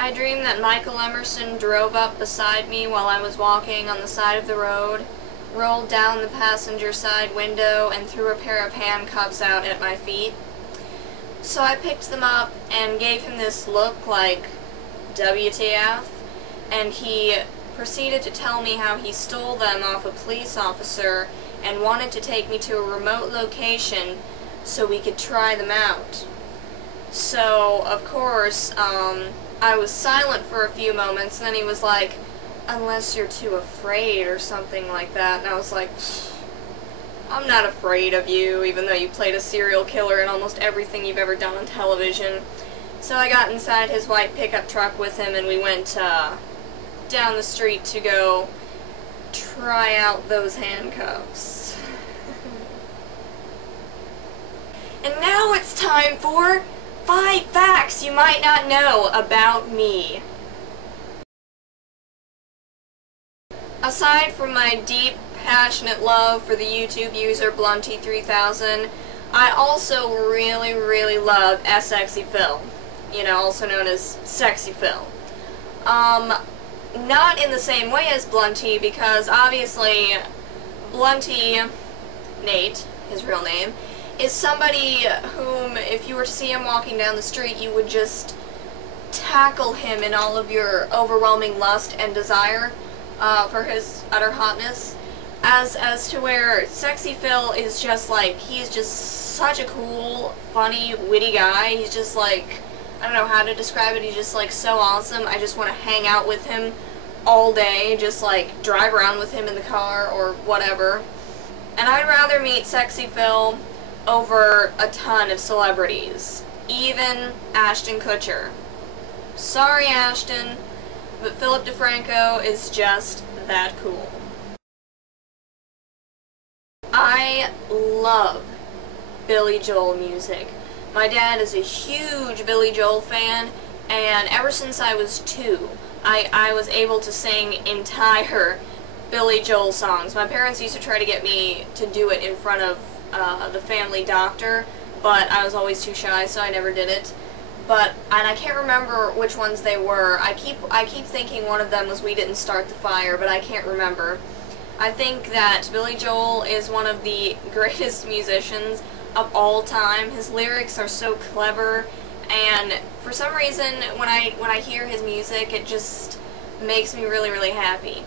I dreamed that Michael Emerson drove up beside me while I was walking on the side of the road, rolled down the passenger side window, and threw a pair of handcuffs out at my feet. So I picked them up and gave him this look like, WTF, and he proceeded to tell me how he stole them off a police officer and wanted to take me to a remote location so we could try them out. So, of course, I was silent for a few moments, and then he was like, unless you're too afraid or something like that, and I was like, I'm not afraid of you, even though you played a serial killer in almost everything you've ever done on television. So I got inside his white pickup truck with him, and we went down the street to go try out those handcuffs. And now it's time for 5 facts you might not know about me. Aside from my deep, passionate love for the YouTube user Blunty3000, I also really, really love Sexy Phil. You know, also known as Sexy Phil. Not in the same way as Blunty, because obviously Blunty, Nate, his real name, is somebody whom, if you were to see him walking down the street, you would just tackle him in all of your overwhelming lust and desire for his utter hotness. As to where Sexy Phil is just like, he's just such a cool, funny, witty guy. He's just like, I don't know how to describe it, he's just like so awesome. I just want to hang out with him all day, just like drive around with him in the car or whatever. And I'd rather meet Sexy Phil over a ton of celebrities, even Ashton Kutcher. Sorry, Ashton, but Philip DeFranco is just that cool. I love Billy Joel music. My dad is a huge Billy Joel fan, and ever since I was 2, I was able to sing entire Billy Joel songs. My parents used to try to get me to do it in front of the family doctor, but I was always too shy, so I never did it. And I can't remember which ones they were. I keep thinking one of them was We Didn't Start the Fire, but I can't remember. I think that Billy Joel is one of the greatest musicians of all time. His lyrics are so clever, and for some reason, when I hear his music, it just makes me really, really happy.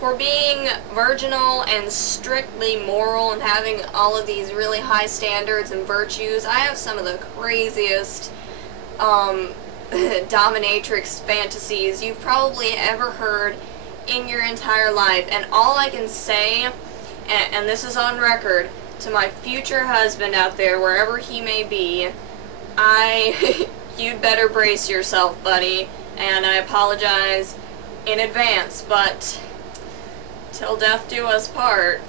For being virginal and strictly moral and having all of these really high standards and virtues, I have some of the craziest dominatrix fantasies you've probably ever heard in your entire life. And all I can say, and this is on record, to my future husband out there, wherever he may be, you'd better brace yourself, buddy, and I apologize in advance, but till death do us part.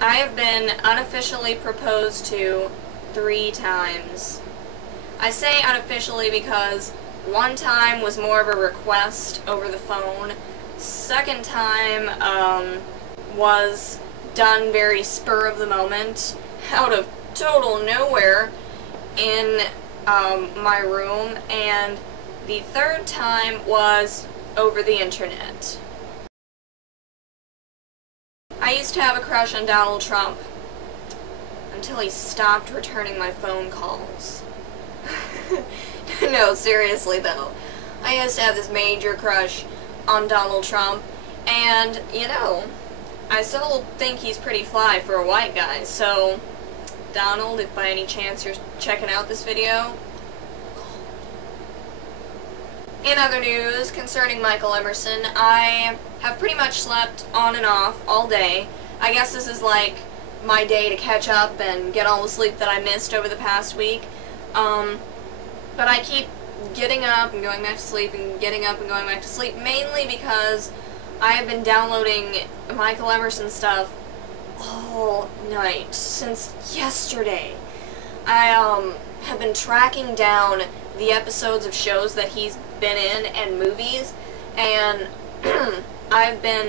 I have been unofficially proposed to 3 times. I say unofficially because one time was more of a request over the phone. Second time was done very spur of the moment, out of total nowhere in my room, and the third time was over the internet. I used to have a crush on Donald Trump until he stopped returning my phone calls. No, seriously though. I used to have this major crush on Donald Trump, and, you know, I still think he's pretty fly for a white guy, so, Donald, if by any chance you're checking out this video, in other news concerning Michael Emerson, I have pretty much slept on and off all day. I guess this is like my day to catch up and get all the sleep that I missed over the past week. But I keep getting up and going back to sleep and getting up and going back to sleep, mainly because I have been downloading Michael Emerson stuff all night since yesterday. I have been tracking down the episodes of shows that he's been in and movies, and I've been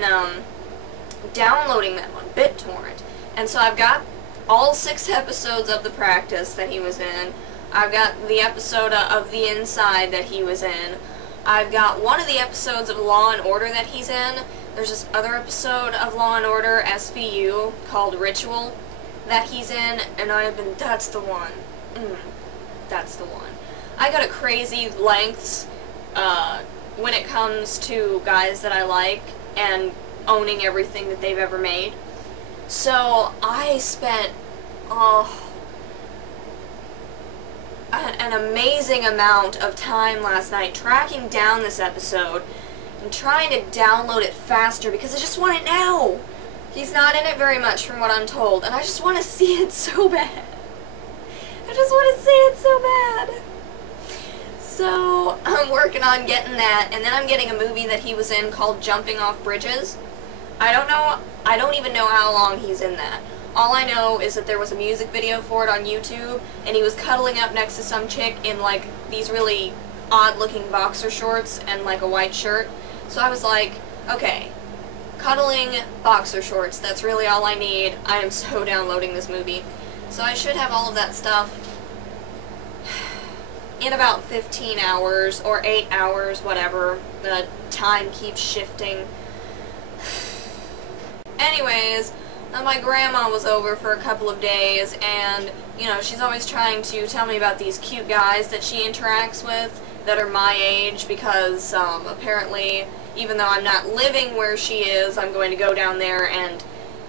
downloading them on BitTorrent, and so I've got all 6 episodes of The Practice that he was in. I've got the episode of The Inside that he was in. I've got one of the episodes of Law and Order that he's in. There's this other episode of Law and Order SVU called Ritual that he's in, and that's the one. That's the one. I go to crazy lengths when it comes to guys that I like and owning everything that they've ever made. So I spent an amazing amount of time last night tracking down this episode and trying to download it faster because I just want it now. He's not in it very much from what I'm told, and I just want to see it so bad. I just want to see it so bad. So I'm working on getting that, and then I'm getting a movie that he was in called Jumping Off Bridges. I don't even know how long he's in that. All I know is that there was a music video for it on YouTube, and he was cuddling up next to some chick in, like, these really odd-looking boxer shorts and, like, a white shirt. So I was like, okay, cuddling boxer shorts, that's really all I need. I am so downloading this movie. So I should have all of that stuff in about 15 hours, or 8 hours, whatever. The time keeps shifting. Anyways, my grandma was over for a couple of days, and, you know, she's always trying to tell me about these cute guys that she interacts with that are my age, because, apparently, even though I'm not living where she is, I'm going to go down there and,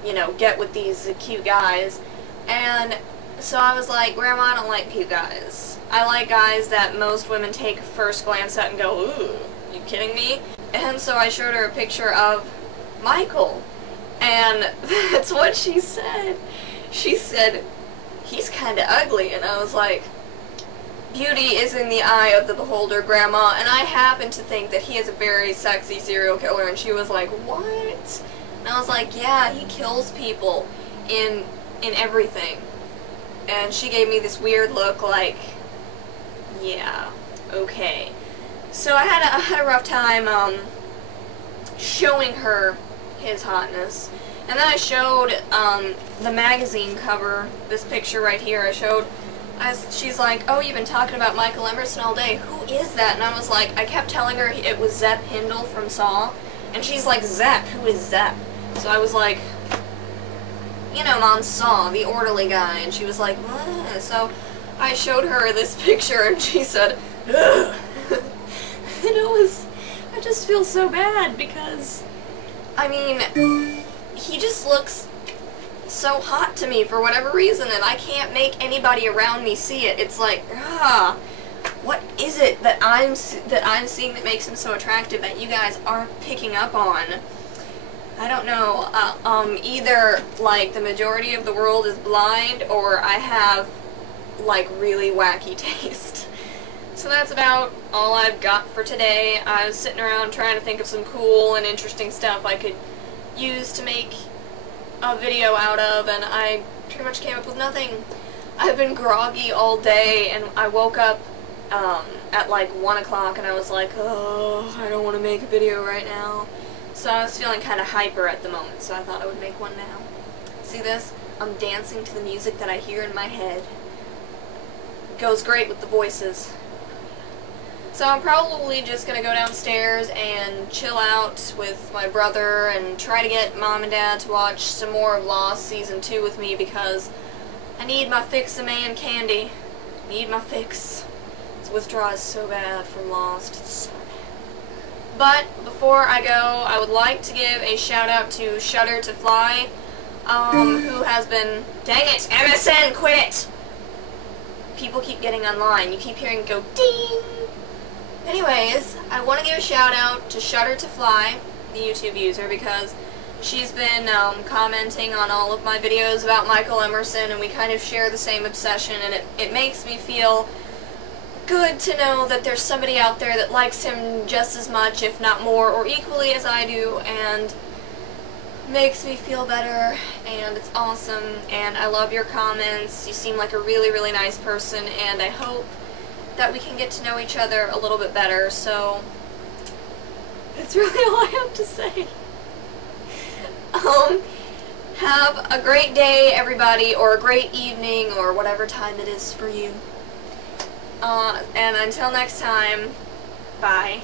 you know, get with these cute guys. And so I was like, Grandma, I don't like cute guys. I like guys that most women take a first glance at and go, ooh, you kidding me? And so I showed her a picture of Michael. And that's what she said. She said, he's kind of ugly. And I was like, beauty is in the eye of the beholder, Grandma. And I happen to think that he is a very sexy serial killer. And she was like, what? And I was like, yeah, he kills people in everything. And she gave me this weird look like, yeah, okay. So I had a rough time showing her his hotness. And then I showed the magazine cover, this picture right here. She's like, oh, you've been talking about Michael Emerson all day. Who is that? And I was like, I kept telling her it was Zepp Hindle from Saw. And she's like, Zepp? Who is Zepp? So I was like, you know, on Saw, the orderly guy. And she was like, what? So I showed her this picture, and she said, ugh. And I just feel so bad because, I mean, he just looks so hot to me for whatever reason, and I can't make anybody around me see it. It's like, what is it that I'm seeing that makes him so attractive that you guys aren't picking up on? I don't know. Either, like, the majority of the world is blind, or I have, like, really wacky taste. So that's about all I've got for today. I was sitting around trying to think of some cool and interesting stuff I could use to make a video out of, and I pretty much came up with nothing. I've been groggy all day, and I woke up at like 1 o'clock, and I was like, oh, I don't want to make a video right now. So I was feeling kind of hyper at the moment, so I thought I would make one now. See this? I'm dancing to the music that I hear in my head. It goes great with the voices. So I'm probably just going to go downstairs and chill out with my brother and try to get Mom and Dad to watch some more of Lost Season 2 with me, because I need my fix of man candy. Need my fix. This withdrawal is so bad from Lost. It's so bad. But before I go, I would like to give a shout out to Shudder to Fly, who has been... Dang it! Emerson, quit it! People keep getting online. You keep hearing it go ding! Anyways, I want to give a shout out to Shudder to Fly, the YouTube user, because she's been commenting on all of my videos about Michael Emerson, and we kind of share the same obsession, and it makes me feel good to know that there's somebody out there that likes him just as much, if not more, or equally as I do, and makes me feel better, and it's awesome, and I love your comments. You seem like a really, really nice person, and I hope that we can get to know each other a little bit better, so that's really all I have to say. Have a great day, everybody, or a great evening, or whatever time it is for you. And until next time, bye.